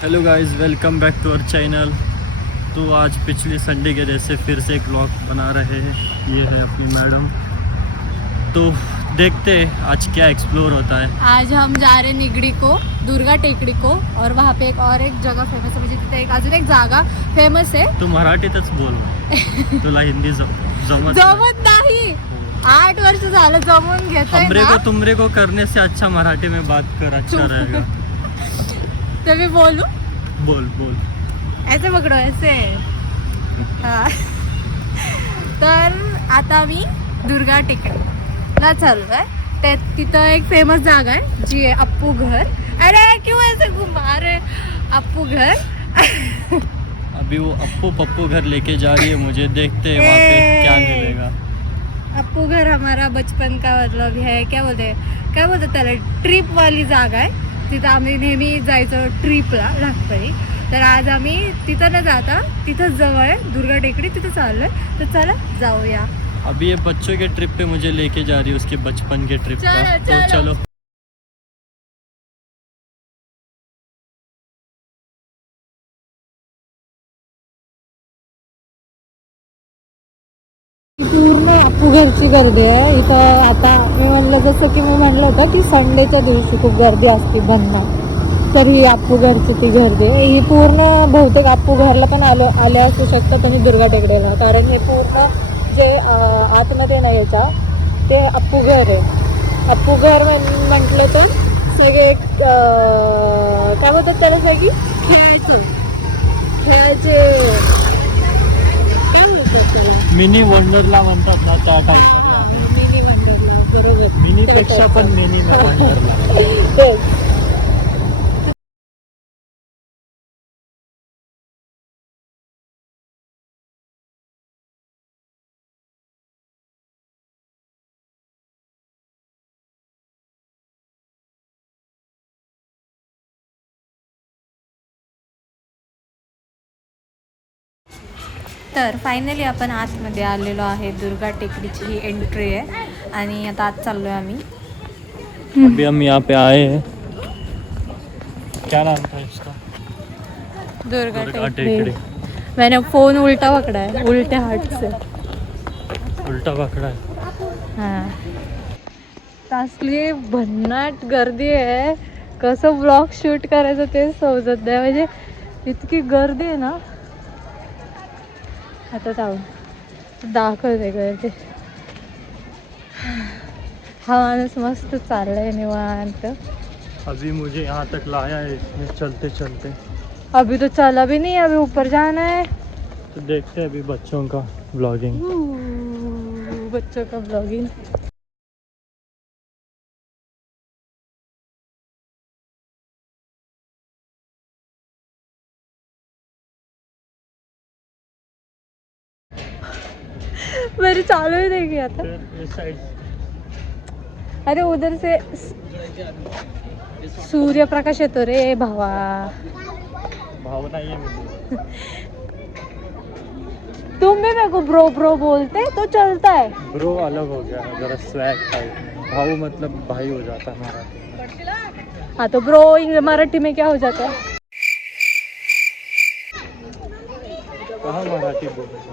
Hello guys, welcome back to our channel. तो आज पिछले संडे के जैसे फिर से एक व्लॉग बना रहे हैं। ये है अपनी मैडम। तो देखते हैं आज क्या एक्सप्लोर होता है। आज हम जा रहे निगडी को, दुर्गा टेकडी को, और वहाँ पे एक जगह फेमस है, म्हणजे तिथे अजून एक जागा फेमस आहे। तू मराठीतच बोल, तुला हिंदी जमत नाही। 8 वर्ष झालं जमून घेतोय हमरे ना। को तुमरे को करने से अच्छा मराठी में बात कर, अच्छा रहेगा। तो मैं बोलूं? बोल ऐसे पकडो, ऐसे। हाँ। तर आता मी दुर्गा टेकडीला चाललो आहे। तिथं एक फेमस जागा आहे जी आहे अप्पू घर। अरे क्यों ऐसे घुमा रहे? अप्पू घर। अभी वो अप्पू पप्पू घर लेके जा रही है मुझे, देखते हैं वहाँ पे क्या मिलेगा। अप्पू घर हमारा बचपन का मतलब है, क्या बोलते त्याला, ट्रिप वाली जागा आहे। तिथं आम्ही नेहमी जायचो ट्रिपला लहानपणी। तर आज आम्ही तिथं न जाता तिथंच जवळ आहे दुर्गा टेकडी, तिथं चाललोय। तर चला जाऊया। अभी ये बच्चों के ट्रिप पे मुझे लेके जा रही है, उसके बचपन के ट्रिप का। तो चलो। पूर्ण अप्पू घरची गर्दी आहे इथं। आता मी म्हणलं, जसं की मी म्हणलं होतं की संडेच्या दिवशी खूप गर्दी असते बंद, तर ही अप्पू घरची ती गर्दी आहे। ही पूर्ण बहुतेक अप्पू घरला पण आले असू शकतात आणि दुर्गा टेकडीला, कारण हे पूर्ण जे आतमध्ये नाही याच्या ते अप्पू घर आहे। अप्पू घर म्हटलं तर सगळे काय बोलतात त्याला, सगळी खेळायचे काय बोलतात त्याला, मिनी वंडरला म्हणतात ना, त्या टाईपमध्ये आहे। मिनी वंडरला, बरोबर। मिनी पेक्षा पण मिनी वंडरला। तेच। तर फायनली आपण आतमध्ये आलेलो आहे। दुर्गा टेकडीची ही एंट्री आहे आणि आता आत चाललोय आम्ही। अभी हम यहाँ पे आए हैं। क्या नाम था इसका? दुर्गा टेकड़ी। टेकडी। मैंने फोन उल्टा पकड़ा है, उल्टे हाथ से। उल्टा पकड़ा है। हाँ, असली भन्नाट गर्दी आहे। कसं ब्लॉग शूट करायचं ते समजत नाही, म्हणजे इतकी गर्दी आहे ना। आता जाऊन दाखवते गर्दी। हा माणूस मस्त चाललाय निवांत। अभी मुझे यहाँ तक लाया है इसमें चलते चलते। अभी तो चला भी नहीं, अभी ऊपर जाना है। तो देखते हैं अभी बच्चों का ब्लॉगिंग। बच्चों का ब्लॉगिंग। मेरी चालू ही नहीं किया था। इस साइड अरे उधर से सूर्य प्रकाश येतो रे भावा। भावना ये मुझे। तुम भी मेरे को ब्रो ब्रो बोलते तो चलता है। ब्रो अलग हो गया, जरा स्वैग टाइप। भाव मतलब भाई हो जाता है मराठी। हाँ तो ब्रो मराठी में क्या हो जाता है? कहाँ मराठी बोलते हैं?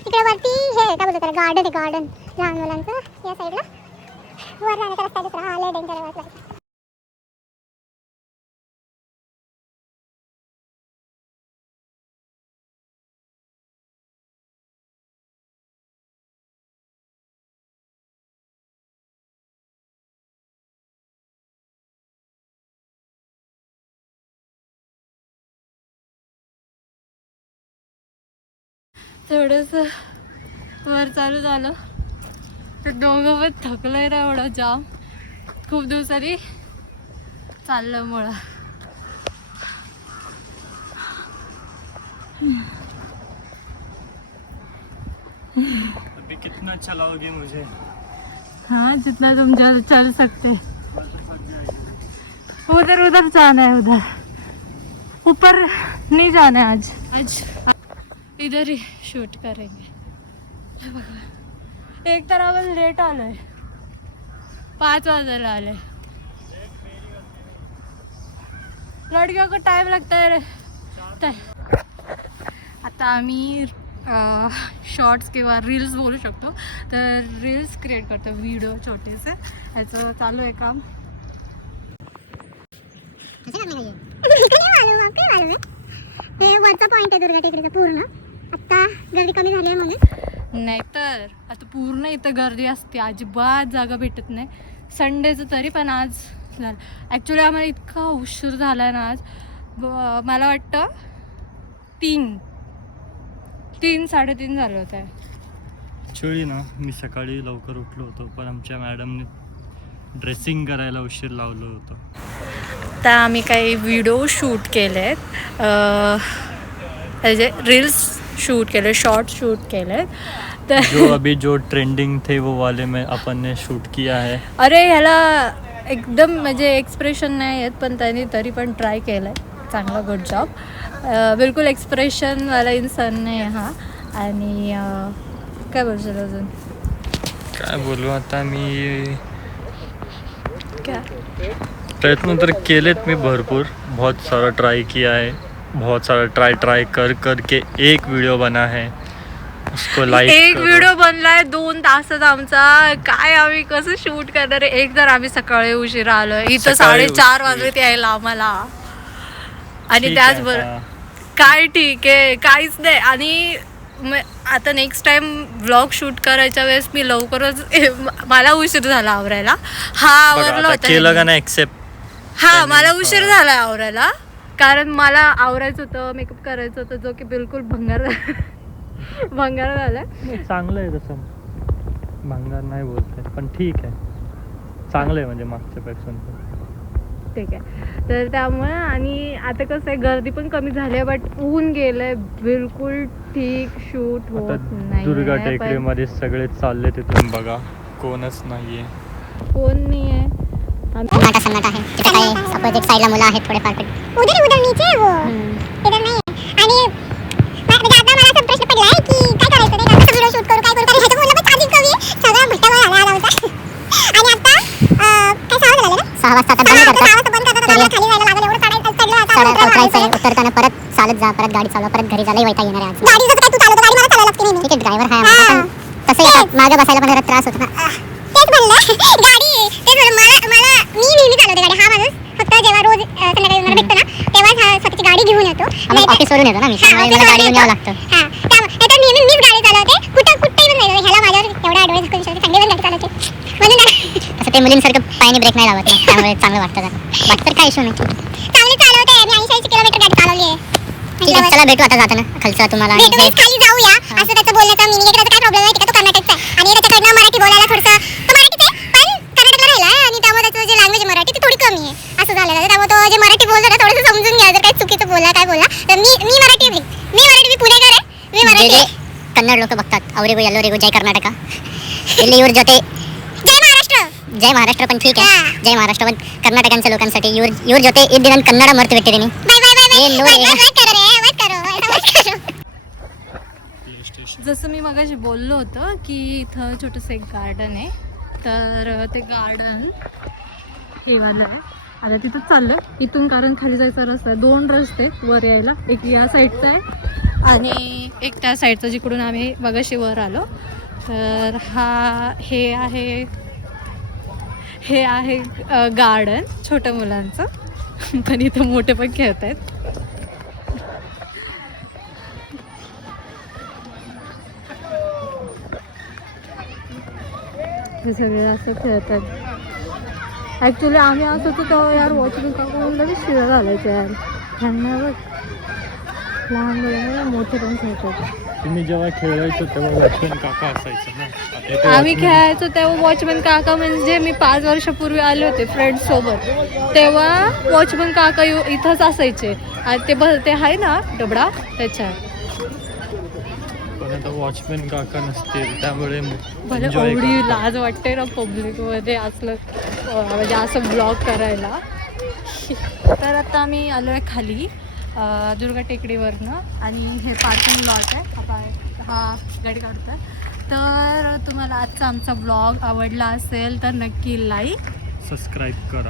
इकडे वरती हे काय बोलतात, गार्डन आहे, गार्डन लहान मुलांचं। या साईडला वर जाण्याचा रस्ता दुसरा। हा लय डेंजर वाटला। थोडस वर चालू झालं तर दोघं पण थकलंय रे, एवढं जाम। खूप दिवसांनी चाललं मुळं। अभी कितना चलाओगे मुझे? हाँ, जितना तुम चल सकते। उधर उधर जाना है, उधर ऊपर नहीं जाना है। आज इधर ही शूट करेंगे। हे बघा, एक तर आपण लेट आलोय, 5 वाजायला आले. लड़कियों को टाइम लगता है रे. आता आम्ही शॉर्ट्स किंवा रील्स बोलू शकतो, तर रील्स क्रिएट करतो, व्हिडिओ छोटेसे. ह्याचं चालू आहे काम. वरचा पॉइंट आहे दुर्गा टेकडीचा पूर्ण. आता गर्दी कमी झाली आहे म्हणून. नाहीतर आता पूर्ण इथं गर्दी असते, अजिबात जागा भेटत नाही संडेचं. तरी पण आज झालं. ॲक्च्युली आम्हाला इतका उशीर झाला आहे ना आज. मला वाटतं 3-3:30 झालं होतं. ॲक्च्युली ना मी सकाळी लवकर उठलो होतो, पण आमच्या मॅडमने ड्रेसिंग करायला उशीर लावलं होतं. आता आम्ही काही व्हिडिओ शूट केले आहेत, म्हणजे रील्स शूट केले, शॉर्ट शूट केले. जो ट्रेंडिंग थे वो वाले में अपन ने शूट किया है. अरे ह्याला एकदम म्हणजे एक्सप्रेशन नाही येत, पण त्यांनी तरी पण ट्राय केलं आहे. चांगला, गुड जॉब. बिलकुल एक्सप्रेशनवाला इन्सान नाही हा. आणि काय बोलशील अजून? काय बोलू आता मी. क्या प्रयत्न तर केलेत मी भरपूर, बहुत सारा ट्राई किया है, बहुत सारा ट्राई कर के एक वीडियो बना है, उसको लाइक एक व्हिडिओ बनलाय 2 तासात आमचा. काय आम्ही कसं शूट करणार आहे? एक तर आम्ही सकाळी उशिरा आलोय, इथं 4:30 वाजलेत यायला आम्हाला. आणि त्याचबरोबर काय ठीक आहे, काहीच नाही. आणि आता नेक्स्ट टाइम व्लॉग शूट करायच्या वेळेस मी लवकरच मला उशीर झाला आवरायला. हा आवरलं होतं केलं का नाही एक्सेप्ट. हा मला उशीर झाला आवरायला, कारण मला आवरायचं होतं, मेकअप करायचं होतं, जो की बिलकुल भंगार झाला. चांगलं आहे तसं, भंगार नाही बोलते, पण ठीक आहे, चांगलं आहे म्हणजे मागच्या पेक्षा. ठीक आहे. तर त्यामुळे आणि आता कसं आहे, गर्दी पण कमी झाली आहे, बट ऊन गेलंय, बिलकुल ठीक शूट होत नाही. दुर्गा टेकडीमध्ये सगळे चालले तिथून बघा, कोणच नाहीये. कोण नाही आहे. सन्नाटा आहे. तिथे काही अपोजिट साईडला मुलं आहेत थोडेफार. उधर नीचे है वो. इधर नाही. आणि म्हणजे आता मला असा प्रश्न पडला आहे की काय करायचं, नाही का व्हिडिओ शूट करू, काय करू, कारण ह्याचं बोलणं पण चार्जिंग कमी आहे, सगळा भट्टावर आला होता. आणि आता काय 6 वाजता झाले ना, 6 वाजता आता बंद करतात. खाली जायला लागलं, एवढं चढायचं, उतरताना परत चालत जा, परत गाडी चालवा, परत घरी जायला वैताग येणार आहे. गाडी जसं काय तू चालवतो, गाडी मला चालवायला लागते नेहमी. ठीक आहे, ड्रायव्हर आहे, तसं येतात मागं बसायला पण जरा त्रास होतो ना. तेच म्हणलं, गाडी तेच म्हणलं, मला मी नेहमी चालवते गाडी. हा माणूस फक्त जेव्हा रोज संध्याकाळी मला भेटतो ना, तेव्हाच हा स्वतःची गाडी घेऊन येतो. ऑफिसवरून येतो ना मी, त्यामुळे मला गाडी घेऊन यावं लागतं. हां, त्यामुळे तर नेहमी मीच गाडी चालवते, कुठेही पण जायचं. ह्याला माझ्यावर एवढा ॲडवाइस करू शकते, संडे पण गाडी चालवते म्हणून. असं ते मुलींसारखं पायाने ब्रेक नाही लावत ना, त्यामुळे चांगलं वाटतं. बाकी तर काय इशू नाही, चांगली चालवते. मी 80 किलोमीटर गाडी चालवली आहे. चला भेटू आता जाताना खालचा तुम्हाला. खाली जाऊया असं त्याचं बोलण्याचा मिनिंग. एक त्याचा काय प्रॉब्लेम आहे, तो कर्नाटकचा आहे आणि त्याच्याकडनं मराठी बोलायला थोडंसं, तो मराठीच आहे पण कर्नाटकला राहिला आहे, आणि त्यामुळे त्याचं जे लँग्वेज मराठी ती थोडी कमी आहे असं झालेलं आहे. त्यामुळे तो जे मराठी बोलतो ना, थोडंसं समजून घ्या. जर काही चुकीचं बोलला, काय बोलला तर मी मराठी मी पुणेकर आहे, मी मराठी. कन्नड लोक बघतात ಅವರಿಗೂ ಎಲ್ಲರಿಗೂ जय कर्नाटक, ಇಲ್ಲಿ ಇವ್ರ ಜೊತೆ जय महाराष्ट्र पण ठीक आहे, जय महाराष्ट्र. पण कर्नाटकांच्या लोकांसाठी इವ್ರ ಜೊತೆ ಈ ದಿನ ಕನ್ನಡ ಮರ್ತು ಬಿಟ್ಟಿದ್ದೀನಿ. जसं मी मगाशी बोललो होतं की इथं छोटंसं एक गार्डन आहे, तर ते गार्डन हे वालं आहे. आता तिथं चाललं इथून, कारण खाली जायचा रस्ता आहे. 2 रस्ते वर यायला, एक या साईडचा आहे आणि एक त्या साईडचा, जिकडून आम्ही मगाशी वर आलो. तर हे आहे गार्डन छोट्या मुलांचं, पण इथं मोठे पण खेळत आहेत. हे सगळे असं खेळतात. ॲक्च्युली आम्ही असं होतो तेव्हा यार वॉचमॅन काका म्हणलं शिव्या घालायचं यार त्यांना. बघ लहान मुलं मोठे पण खेळतात. तुम्ही जेव्हा खेळायचो तेव्हा वॉचमॅन काका असायचं ना. आम्ही खेळायचो तेव्हा वॉचमॅन काका म्हणजे मी 5 वर्षापूर्वी आले होते फ्रेंड्स सोबत, तेव्हा वॉचमॅन काका इथंच असायचे. आणि ते आहे ना डबडा त्याच्या. पण आता वॉचमॅन काका नसतील, त्यामुळे मला एवढी लाज वाटते ना पब्लिकमध्ये असलं म्हणजे असं ब्लॉग करायला. तर आता आम्ही आलो आहे खाली दुर्गा टेकडीवरनं, आणि हे पार्किंग लॉट आहे. हा गाडी काढतो आहे. तर तुम्हाला आजचा आमचा ब्लॉग आवडला असेल तर नक्की लाईक सबस्क्राईब करा.